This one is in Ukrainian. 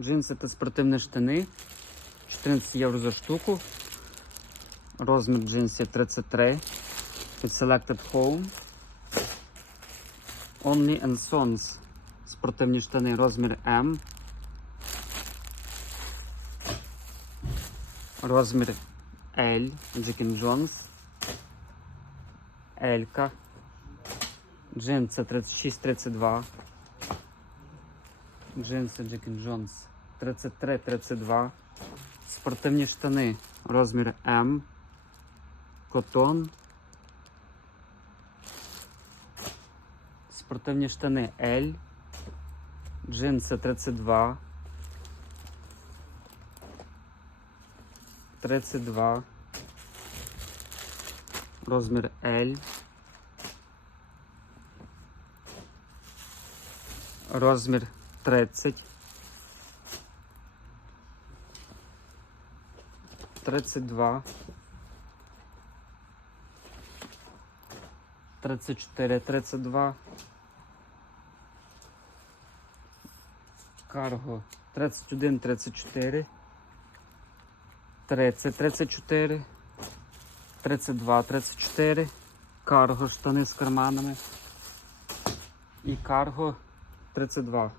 Джинси та спортивні штани. 14 євро за штуку. Розмір джинсів 33. Від Selected Home. Only and Sons. Спортивні штани розмір М. Розмір L. Джекін Джонс. Елька. Джинси 36-32. Джинси Джекін Джонс 33-32. Спортивні штани розмір М. Котон. Спортивні штани L. Джинси 32. 32. Розмір L. Розмір 30. 32. 34, 32. Карго 31, 34. 30, 34. 32, 34. Карго штани з карманами. І карго 32.